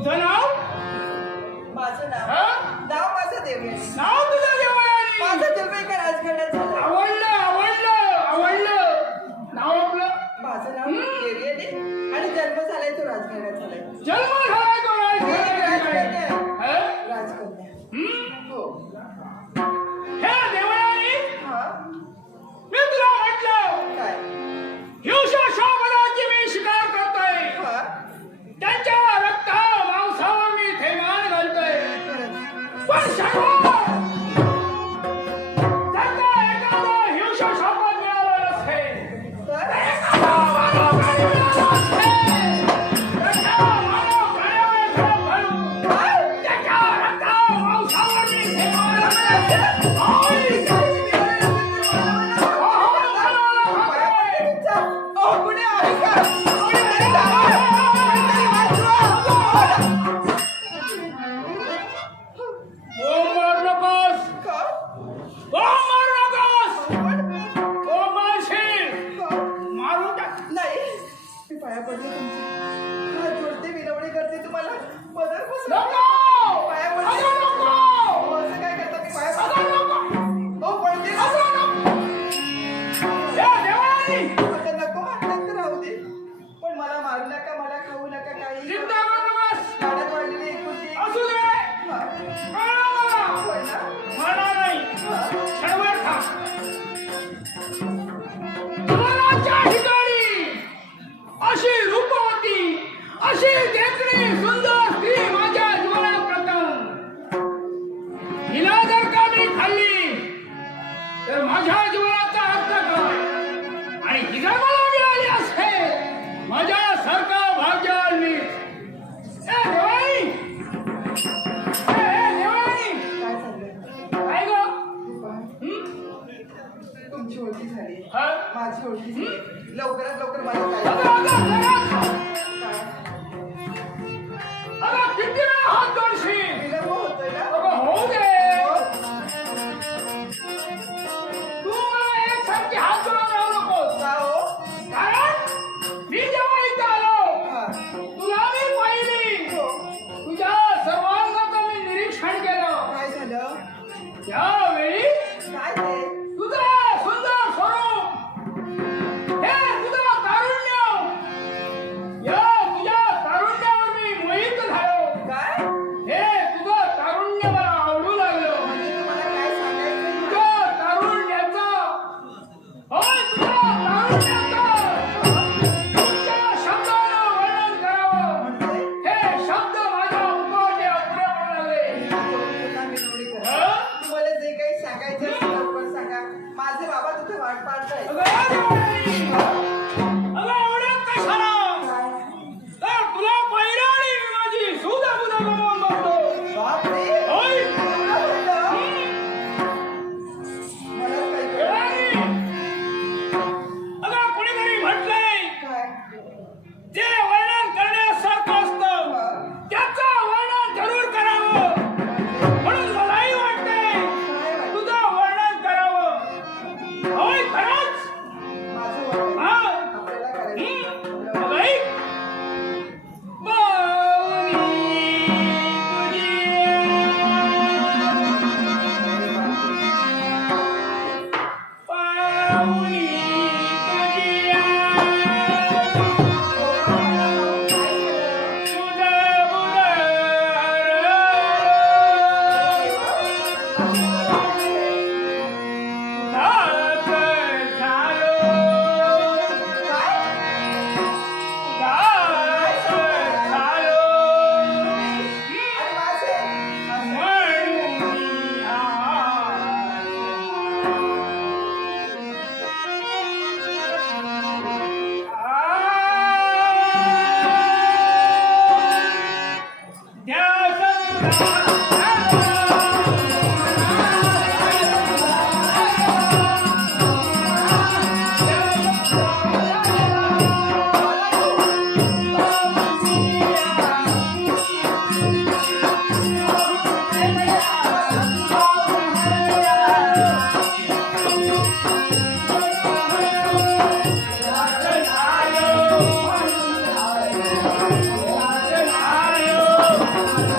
तुझं नाव? माझं नाव हा? नाव माझं देवयानी. नाव तुझं देवयानी. माझा जन्म एका राजघराण्यात झाला. आवडलं आवडलं आवडलं. नाव आपलं? माझं नाव देवयानी आणि जन्म झालाय तो राजघराण्यात झालाय. जन्म झालाय तो राजकन्या. राजकन्या. हा? राजकन्या. हो. हे देवयानी, हा मी तुला म्हटलं काय? हिंसाशापदाची मी शिकार करतोय. हा त्यांच्या रक्त मांसावर मी थैमान घालतोय. खरंच. पण सर्व त्यांना एखादा हिंसाशापद मिळाला नसेल, तर एखादा मानव प्राणी मिळाला असेल, एखादा मानव प्राण्यावर झडप घालून त्याच्या रक्त मांसावर मी थैमान घालतोय. कुणी आहे का? नाही मी पाया पडते तुमची. हात जोडते, विनवणी करते तुम्हाला. मदरपासून पाया पडते. हो, असं काय करता? मी पाया पडते. हो पडते ना. आता नको म्हणतात तर राहू दे. पण मला मारू नका, मला खाऊ नका, काही लाडात वाढलेली एकुलती एक. हा. होय ना? अशी रूपवती, अशी देखणी सुंदर स्त्री माझ्या जीवनात प्रथम. हिला जर का मी खाल्ली तर माझ्या जीवनाचा अर्थ काय? आणि ही जर मला मिळाली असेल माझ्यासारखा भाग्यवान मी. देवाई, देवाई, काय चाललंय? काय ग? तुमची ओळखी झाली, हा? माझी ओळखी झाली. लवकरात लवकर मला काय? अगं, किती वेळा हात जोडशील? विलंब होतोय ना? अगं, होऊ दे. हो. तू मला एकसारखी हात जोडून राहू नकोस. का हो? कारण मी जेव्हा इथं आलो हा. तुला मी पाहिली. हो. तुझ्या सर्वांगाचं मी निरीक्षण केलं. काय झालं? त्यावेळी काय ते? तुझं सुंदर स्वरूप, हे तुझं तारुण्य, या तुझ्या तारुण्यावर मी मोहित झालो. काय? हे तुझं तारुण्य मला आवडू लागलं. म्हणजे तुम्हाला काय सांगायचं? तुझ्या तारुण्याचं, होय तुझ्या तारुण्याचं तुमच्या शब्दानं वर्णन करावं. म्हणजे हे शब्द माझ्या उपवाटे अपुरे होऊ लागले. पुन्हा विनवणी करा. हा? तुम्हाला जे काही सांगायचं असेल लवकर सांगा. माझे बाबा तिथे वाट पाहतायत. अगं, देवाई, अगं, एवढ्यात कशाला? काय? तर तुला पहिराणी मी माझी सुधा-बुधा गमावून बघतो. बापरे! होय. काय झालं? मला काय कळलं? देवाई, अगं, कोणीतरी म्हटलंय, काय? जे वर्णन करण्यासारखं असतं त्याचं वर्णन जरूर करावं. म्हणून मलाही वाटतंय काय वाटलं? तुझं वर्णन करावं. होय, खरंच. माझं वडील हा. आपल्याला करायचं. अगं, ऐक. बाहुली तुझी, बाहुली तुझी, तुझं माझ्या